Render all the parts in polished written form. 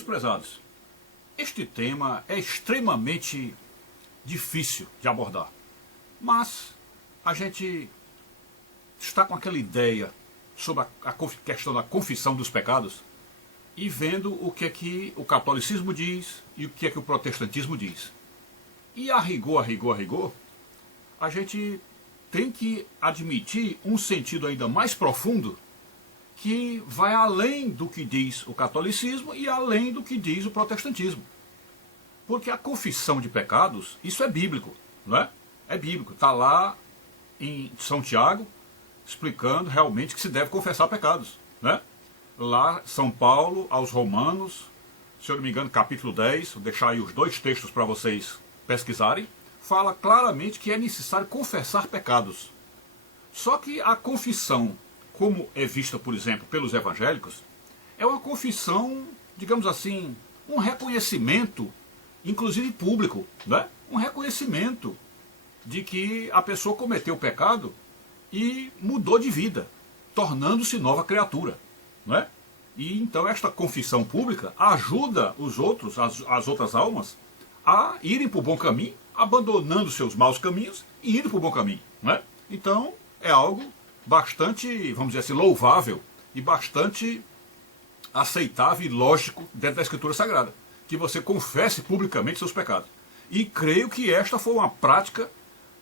Meus prezados, este tema é extremamente difícil de abordar, mas a gente está com aquela ideia sobre a questão da confissão dos pecados e vendo o que é que o catolicismo diz e o que é que o protestantismo diz. E a rigor, a gente tem que admitir um sentido ainda mais profundo que vai além do que diz o catolicismo e além do que diz o protestantismo. Porque a confissão de pecados, isso é bíblico, não é? É bíblico. Está lá em São Tiago explicando realmente que se deve confessar pecados, né? Lá, São Paulo, aos Romanos, se eu não me engano, capítulo 10, vou deixar aí os dois textos para vocês pesquisarem, fala claramente que é necessário confessar pecados. Só que a confissão, como é vista, por exemplo, pelos evangélicos, é uma confissão, digamos assim, um reconhecimento, inclusive público, né? Um reconhecimento de que a pessoa cometeu o pecado e mudou de vida, tornando-se nova criatura, não é? E então esta confissão pública ajuda os outros, as outras almas, a irem para o bom caminho, abandonando seus maus caminhos e indo para o bom caminho, não é? Então é algo bastante, vamos dizer assim, louvável e bastante aceitável e lógico dentro da Escritura Sagrada, que você confesse publicamente seus pecados. E creio que esta foi uma prática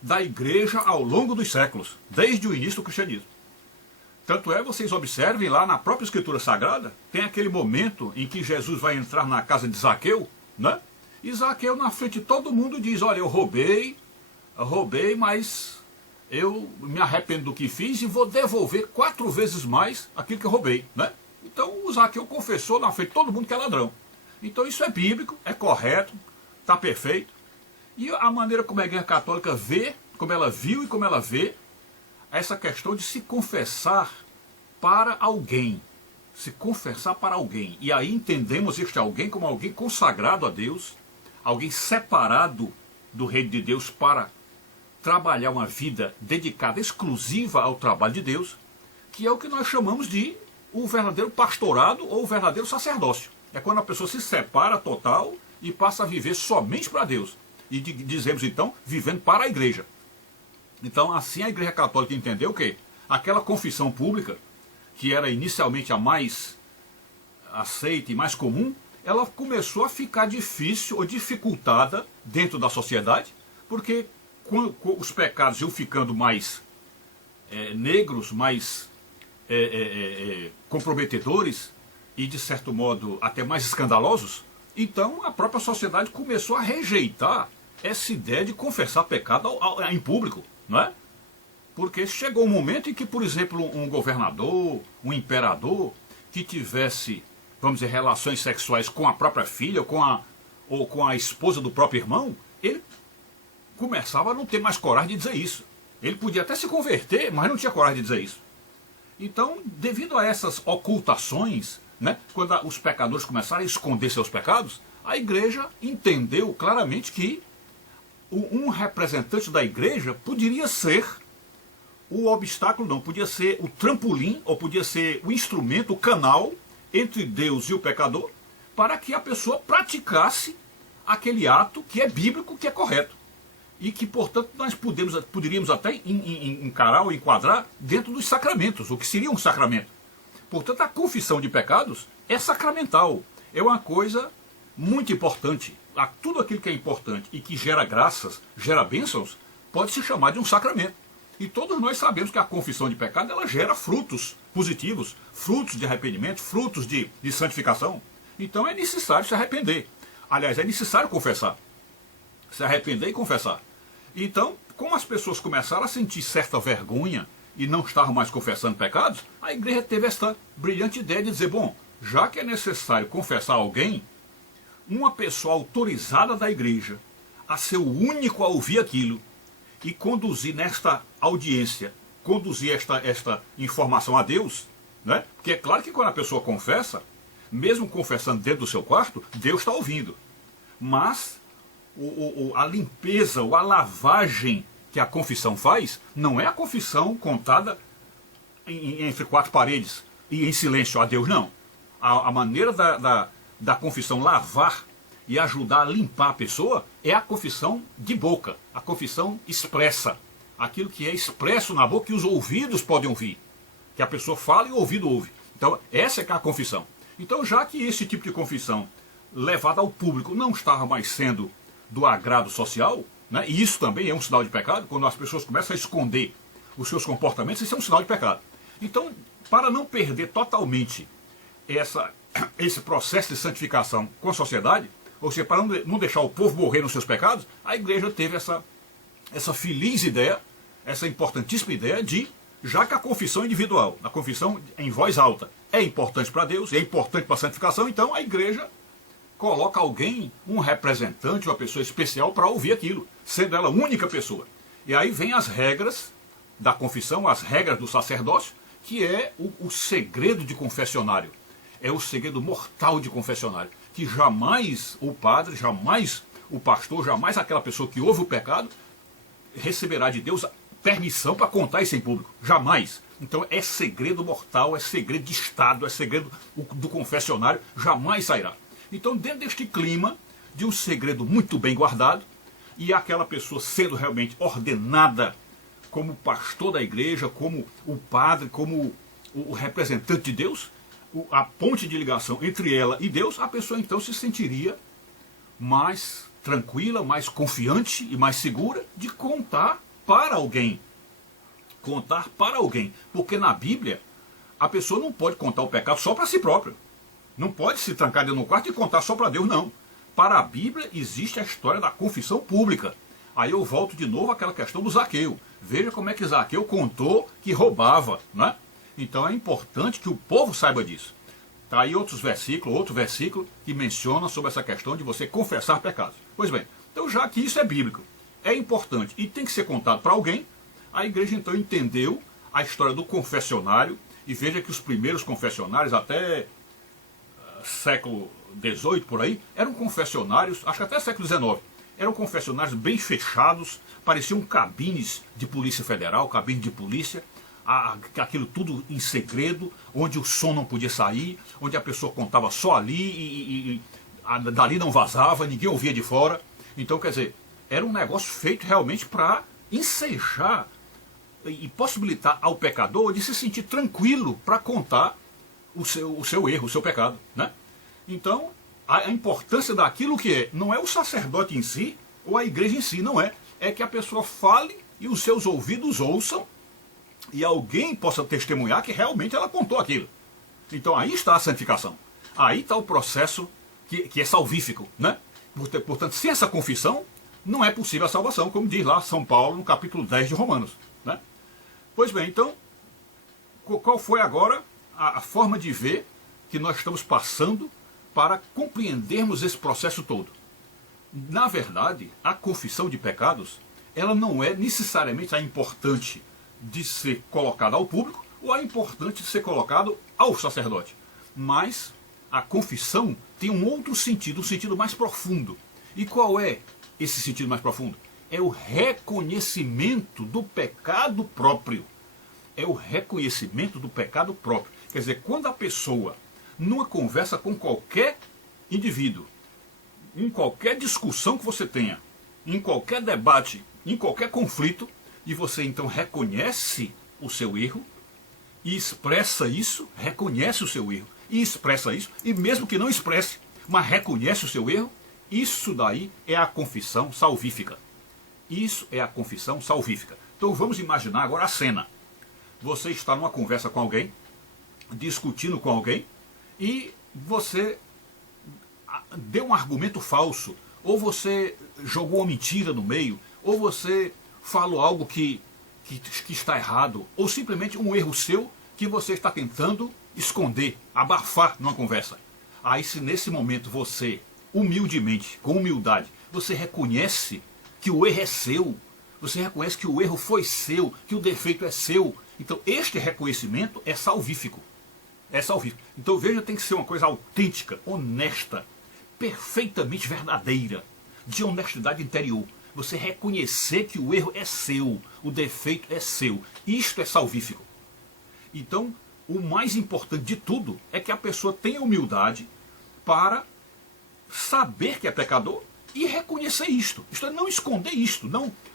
da igreja ao longo dos séculos, desde o início do cristianismo. Tanto é, vocês observem lá na própria Escritura Sagrada, tem aquele momento em que Jesus vai entrar na casa de Zaqueu, né? E Zaqueu na frente de todo mundo diz, olha, eu roubei, mas eu me arrependo do que fiz e vou devolver 4 vezes mais aquilo que eu roubei, né? Então o Zaqueu confessou na frente de todo mundo que é ladrão. Então isso é bíblico, é correto, está perfeito. E a maneira como a Igreja Católica vê, como ela viu e como ela vê, essa questão de se confessar para alguém. Se confessar para alguém. E aí entendemos este alguém como alguém consagrado a Deus, alguém separado do reino de Deus para trabalhar uma vida dedicada, exclusiva ao trabalho de Deus, que é o que nós chamamos de o verdadeiro pastorado ou o verdadeiro sacerdócio. É quando a pessoa se separa total e passa a viver somente para Deus. E dizemos então, vivendo para a igreja. Então assim a Igreja Católica entendeu que aquela confissão pública, que era inicialmente a mais aceita e mais comum, ela começou a ficar difícil ou dificultada dentro da sociedade, porque os pecados iam ficando mais negros, mais comprometedores e de certo modo até mais escandalosos. Então a própria sociedade começou a rejeitar essa ideia de confessar pecado em público, não é? Porque chegou um momento em que, por exemplo, um governador, um imperador, que tivesse, vamos dizer, relações sexuais com a própria filha ou com a esposa do próprio irmão, ele começava a não ter mais coragem de dizer isso. Ele podia até se converter, mas não tinha coragem de dizer isso. Então, devido a essas ocultações, né, quando os pecadores começaram a esconder seus pecados, a igreja entendeu claramente que um representante da igreja poderia ser o obstáculo, não, podia ser o trampolim, ou podia ser o instrumento, o canal entre Deus e o pecador, para que a pessoa praticasse aquele ato que é bíblico, que é correto. E que, portanto, nós poderíamos até encarar ou enquadrar dentro dos sacramentos, o que seria um sacramento. Portanto, a confissão de pecados é sacramental, é uma coisa muito importante. Tudo aquilo que é importante e que gera graças, gera bênçãos, pode se chamar de um sacramento. E todos nós sabemos que a confissão de pecado ela gera frutos positivos, frutos de arrependimento, frutos de santificação. Então é necessário se arrepender. Aliás, é necessário confessar. Se arrepender e confessar. Então, como as pessoas começaram a sentir certa vergonha e não estavam mais confessando pecados, a igreja teve esta brilhante ideia de dizer, bom, já que é necessário confessar alguém, uma pessoa autorizada da igreja a ser o único a ouvir aquilo e conduzir nesta audiência, conduzir esta informação a Deus, né? Porque é claro que quando a pessoa confessa, mesmo confessando dentro do seu quarto, Deus está ouvindo. Mas a limpeza, ou a lavagem que a confissão faz, não é a confissão contada entre 4 paredes e em silêncio a Deus, não. A maneira da confissão lavar e ajudar a limpar a pessoa é a confissão de boca, a confissão expressa. Aquilo que é expresso na boca que os ouvidos podem ouvir. Que a pessoa fala e o ouvido ouve. Então, essa é que é a confissão. Então, já que esse tipo de confissão levada ao público não estava mais sendo do agrado social, né, e isso também é um sinal de pecado, quando as pessoas começam a esconder os seus comportamentos, isso é um sinal de pecado. Então, para não perder totalmente esse processo de santificação com a sociedade, ou seja, para não deixar o povo morrer nos seus pecados, a igreja teve essa feliz ideia, essa importantíssima ideia de, já que a confissão individual, a confissão em voz alta, é importante para Deus, é importante para a santificação, então a igreja coloca alguém, um representante, uma pessoa especial para ouvir aquilo, sendo ela a única pessoa. E aí vem as regras da confissão, as regras do sacerdócio, que é o segredo de confessionário. É o segredo mortal de confessionário, que jamais o padre, jamais o pastor, jamais aquela pessoa que ouve o pecado receberá de Deus permissão para contar isso em público. Jamais. Então é segredo mortal, é segredo de Estado, é segredo do confessionário, jamais sairá. Então, dentro deste clima de um segredo muito bem guardado, e aquela pessoa sendo realmente ordenada como pastor da igreja, como o padre, como o representante de Deus, a ponte de ligação entre ela e Deus, a pessoa então se sentiria mais tranquila, mais confiante e mais segura de contar para alguém. Contar para alguém. Porque na Bíblia, a pessoa não pode contar o pecado só para si própria. Não pode se trancar dentro do quarto e contar só para Deus, não. Para a Bíblia existe a história da confissão pública. Aí eu volto de novo àquela questão do Zaqueu. Veja como é que Zaqueu contou que roubava, né? Então é importante que o povo saiba disso. Está aí outro versículo que menciona sobre essa questão de você confessar pecados. Pois bem, então já que isso é bíblico, é importante e tem que ser contado para alguém, a igreja então entendeu a história do confessionário, e veja que os primeiros confessionários, até século XVIII por aí, eram confessionários, acho que até século XIX, eram confessionários bem fechados, pareciam cabines de polícia federal, cabines de polícia, aquilo tudo em segredo, onde o som não podia sair, onde a pessoa contava só ali e dali não vazava, ninguém ouvia de fora. Então, quer dizer, era um negócio feito realmente para ensejar e possibilitar ao pecador de se sentir tranquilo para contar o seu erro, o seu pecado, né? Então, a importância daquilo que é, não é o sacerdote em si, ou a igreja em si, não é. É que a pessoa fale e os seus ouvidos ouçam, e alguém possa testemunhar que realmente ela contou aquilo. Então aí está a santificação. Aí está o processo que é salvífico, né? Portanto, sem essa confissão, não é possível a salvação, como diz lá São Paulo no capítulo 10 de Romanos, né? Pois bem, então, qual foi agora a forma de ver que nós estamos passando para compreendermos esse processo todo? Na verdade, a confissão de pecados, ela não é necessariamente a importante de ser colocada ao público ou a importante de ser colocado ao sacerdote. Mas a confissão tem um outro sentido, um sentido mais profundo. E qual é esse sentido mais profundo? É o reconhecimento do pecado próprio. É o reconhecimento do pecado próprio. Quer dizer, quando a pessoa, numa conversa com qualquer indivíduo, em qualquer discussão que você tenha, em qualquer debate, em qualquer conflito, e você então reconhece o seu erro e expressa isso, reconhece o seu erro e expressa isso, e mesmo que não expresse, mas reconhece o seu erro, isso daí é a confissão salvífica. Isso é a confissão salvífica. Então vamos imaginar agora a cena. Você está numa conversa com alguém, discutindo com alguém, e você deu um argumento falso, ou você jogou uma mentira no meio, ou você falou algo que está errado, ou simplesmente um erro seu que você está tentando esconder, abafar numa conversa. Aí se nesse momento você, humildemente, com humildade, você reconhece que o erro é seu, você reconhece que o erro foi seu, que o defeito é seu, então este reconhecimento é salvífico. É salvífico. Então veja, tem que ser uma coisa autêntica, honesta, perfeitamente verdadeira, de honestidade interior. Você reconhecer que o erro é seu, o defeito é seu. Isto é salvífico. Então, o mais importante de tudo é que a pessoa tenha humildade para saber que é pecador e reconhecer isto. Isto é, não esconder isto,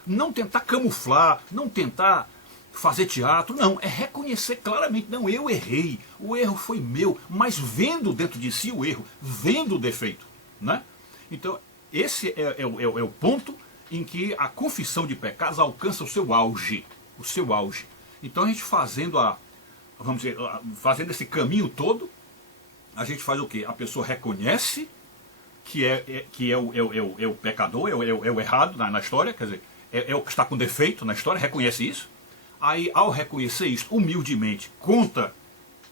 não tentar camuflar, não tentar fazer teatro, não, é reconhecer claramente, não, eu errei, o erro foi meu, mas vendo dentro de si o erro, vendo o defeito, né? Então, esse é o ponto em que a confissão de pecados alcança o seu auge, Então a gente vamos dizer, fazendo esse caminho todo, a gente faz o quê? A pessoa reconhece que é o pecador, é o errado na história, quer dizer, é o que está com defeito na história, reconhece isso. Aí, ao reconhecer isso, humildemente, conta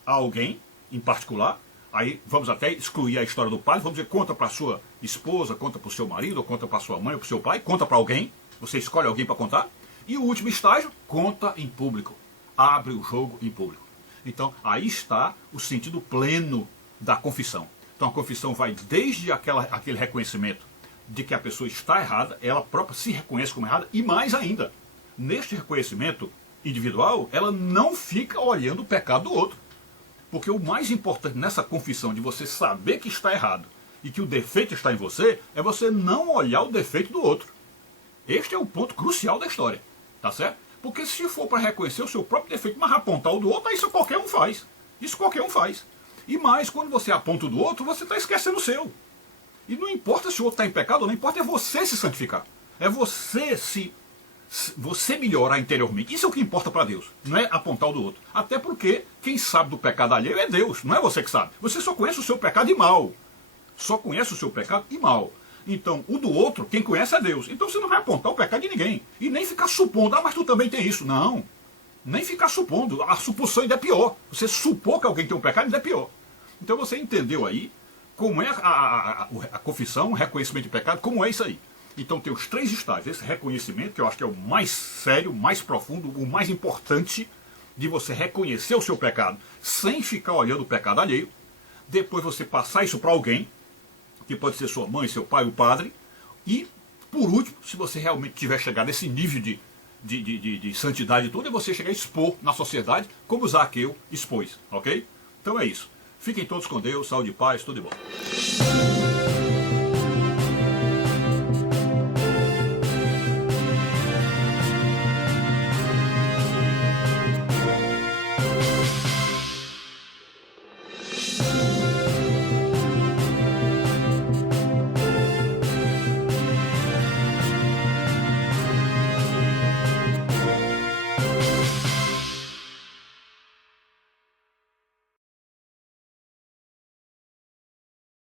a alguém, em particular. Aí vamos até excluir a história do pai, vamos dizer, conta para sua esposa, conta para o seu marido, ou conta para sua mãe, ou para o seu pai, conta para alguém, você escolhe alguém para contar. E o último estágio, conta em público, abre o jogo em público. Então, aí está o sentido pleno da confissão. Então, a confissão vai desde aquele reconhecimento de que a pessoa está errada, ela própria se reconhece como errada, e mais ainda, neste reconhecimento individual, ela não fica olhando o pecado do outro. Porque o mais importante nessa confissão de você saber que está errado e que o defeito está em você, é você não olhar o defeito do outro. Este é o ponto crucial da história, tá certo? Porque se for para reconhecer o seu próprio defeito, mas apontar o do outro, isso qualquer um faz. Isso qualquer um faz. E mais, quando você aponta o do outro, você está esquecendo o seu. E não importa se o outro está em pecado, não importa, é você se santificar. É você melhorar interiormente. Isso é o que importa para Deus, não é apontar o do outro. Até porque quem sabe do pecado alheio é Deus, não é você que sabe. Você só conhece o seu pecado e mal. Só conhece o seu pecado e mal. Então, o do outro, quem conhece é Deus. Então você não vai apontar o pecado de ninguém. E nem ficar supondo, mas tu também tem isso. Não. Nem ficar supondo. A suposição ainda é pior. Você supor que alguém tem um pecado ainda é pior. Então você entendeu aí como é a confissão, o reconhecimento de pecado, como é isso aí. Então tem os 3 estágios. Esse reconhecimento, que eu acho que é o mais sério, mais profundo, o mais importante, de você reconhecer o seu pecado sem ficar olhando o pecado alheio. Depois você passar isso para alguém, que pode ser sua mãe, seu pai, o padre. E, por último, se você realmente tiver chegado a esse nível de santidade e tudo, é você chegar a expor na sociedade, como Zaqueu expôs, ok? Então é isso. Fiquem todos com Deus, saúde e paz, tudo de bom.